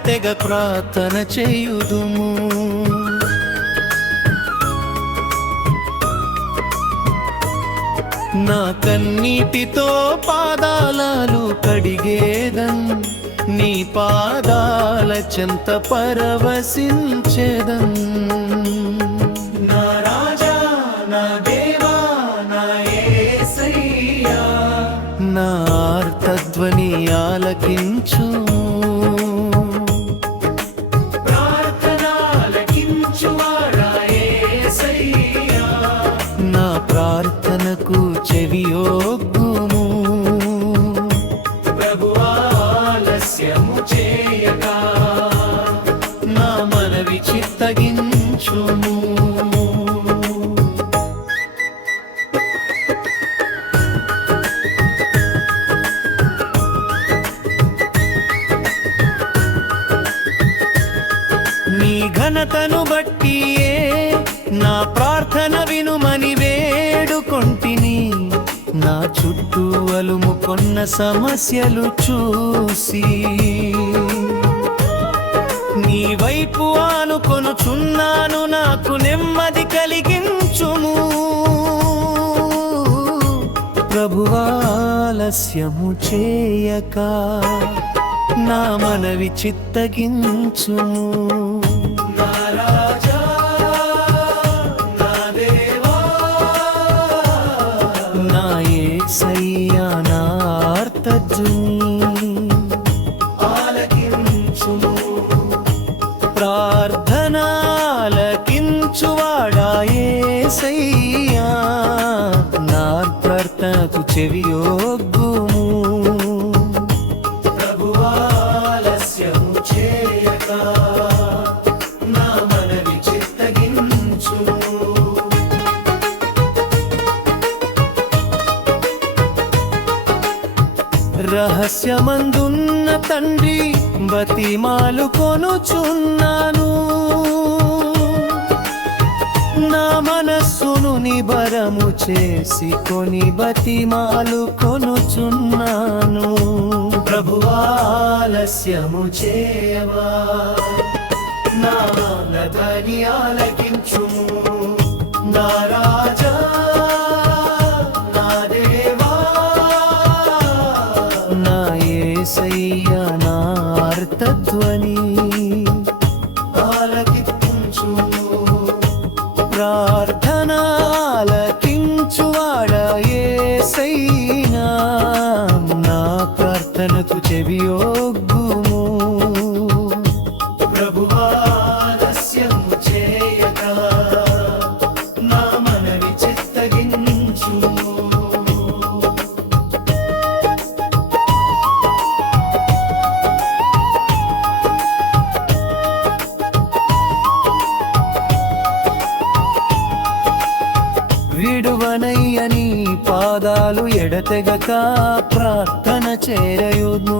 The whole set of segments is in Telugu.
ఎడతెగ ప్రార్థన చేయుదుము. నా కన్నీటితో పాదాలు కడిగేదన్, నీ పాదాల చెంత పరవశించేదన్. నా రాజా, నా దేవా, నా యేసయ్యా, నా ఆర్తధ్వని ఆలకించుము. నా ప్రార్థనకు చెవియొగ్గుము. ప్రభువా ఆలస్యము చేయక నా మనవి చిత్తగించుము. నీ ఘనతను బట్టియే నా ప్రార్థన వినుమని వేడుకొంటిని. నా చుట్టూ అలుముకొన్న సమస్యలు చూసి నీ వైపు ఆనుకొనుచున్నాను, నాకు నెమ్మది కలిగించుము. ప్రభువా ఆలస్యము చేయక నా మనవి చిత్తగించుము. నా రాజా, నా దేవా, నా యేసయ్యా, నా ఆర్తధ్వని ఆలకించుము. ప్రార్థన ఆలకించువాడా యేసయ్యా, నా ప్రార్థనకు చెవియొగ్గుము. ప్రభువా ఆలస్యము చేయక నా మనవి చిత్తగించుము. రహస్యమందున్న తండ్రి బతిమాలు కొనుచున్నాను. నా మనస్సును నిబరము చేసుకొని బతిమాలు కొనుచున్నాను. ప్రభువా ఆలస్యము చేయవా, నా ధ్వని ఆలకించుము. నా రాజా, నా దేవా, నా యేసయ్యా, నా ఆర్తధ్వని ఆలకించుము. ప్రార్థన ఆలకించువాడా యేసయ్యా, నా ప్రార్థనకు చెవియొగ్గుము. ప్రభువా ఆలస్యము చేయక నా మనవి చిత్తగించుము. విడువనయ్యని పాదాలు ఎడతెగక ప్రార్థన చేయుదును.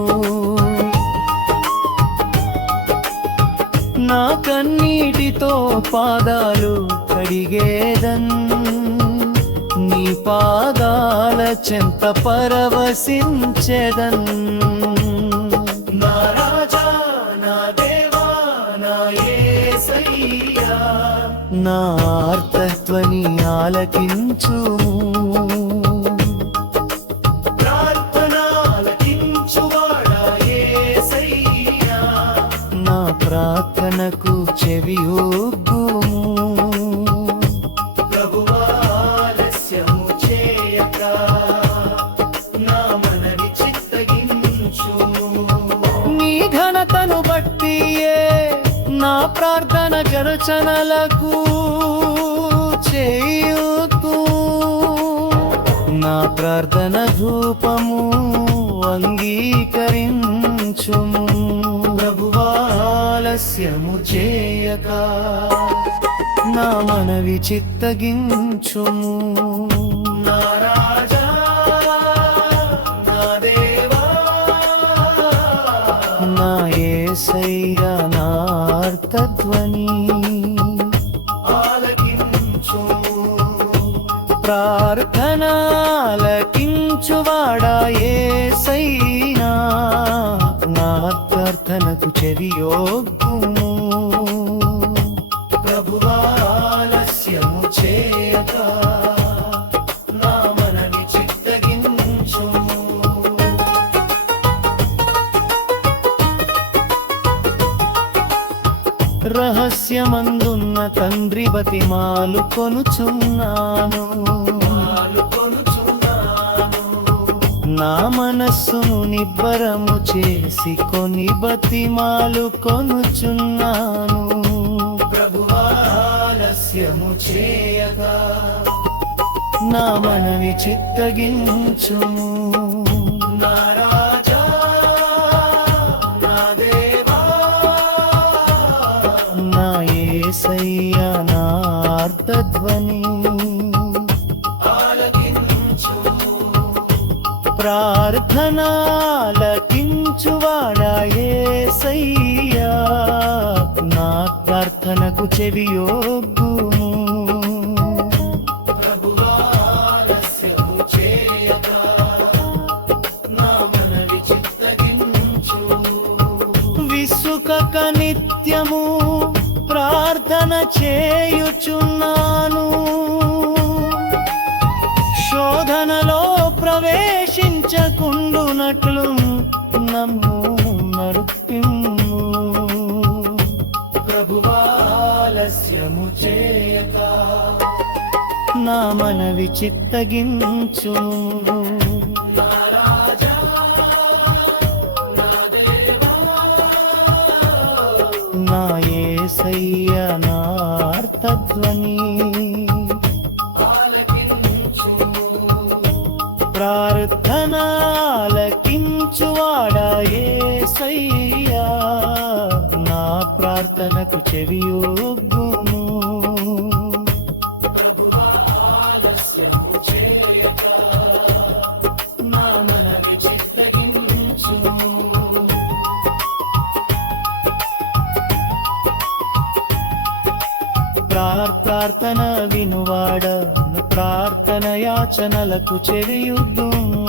నా కన్నీటితో పాదాలు కడిగేదన్, నీ పాదాల చెంత పరవశించెదన్. నా రాజా, నా దేవా, నా యేసయ్యా, నా ఆర్తధ్వని ఆలకించుము. ప్రార్థన ఆలకించువాడా యేసయ్యా, నా ప్రార్థనకు చెవియొగ్గుము. ప్రభువా ఆలస్యము చేయక నా మనవి చిత్తగించుము. నీ ఘనతను బట్టియే నా ప్రార్థన గర్చనలకు చేయుతూ, నా ప్రార్థన ధూపము అంగీకరించుము. ప్రభువా ఆలస్యము చేయక నా మనవి చిత్తగించుము. నా రాజా, నా దేవా, నా యేసయ్యా, నా ఆర్తధ్వని ఆలకించుము. ప్రార్థన ఆలకించువాడా యేసయ్యా, నా ప్రార్థన ప్రార్థనకు చెవియొగ్గుము ప్రభువా ఆలస్యము చేయక నా మనవి చిత్తగించుము రహస్యమందున్న తండ్రి బతిమాలు కొనుచున్నాను నా మనస్సును నిబ్బరము చేసి కొని బతిమాలు కొనుచున్నాను ప్రభువా ఆలస్యము చేయక నా మనవి చిత్తగించుము నా రాజా నా దేవా నా యేసయ్యా నా ఆర్తధ్వని ప్రార్థనాలకించువాడా యేసయ్యా నా ప్రార్థనకు చెవియొగ్గుము ప్రభువా ఆలస్యము చేయక నా మనవి చిత్తగించుము విసుకక నిత్యము ప్రార్థన చేయుచున్నాను శోధనలో ప్రవేశించకుండునట్లు నన్ను నడిపించు ప్రభువా ఆలస్యము చేయక నా మనవి చిత్తగించు నా రాజా నా దేవా నా యేసయ్యా నా ఆర్తధ్వని ప్రార్థనాలకించువాడా యేసయ్యా నా ప్రార్థనకు చెవియొగ్గుము ప్రభువా ఆలస్యము చేయక నా మనవి చిత్తగించుము ప్రార్థన వినువాడ ప్రార్థన యాచనలకు చెవియొగ్గుము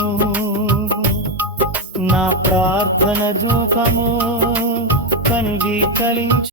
నా ప్రార్థన జోకము కంది కలించు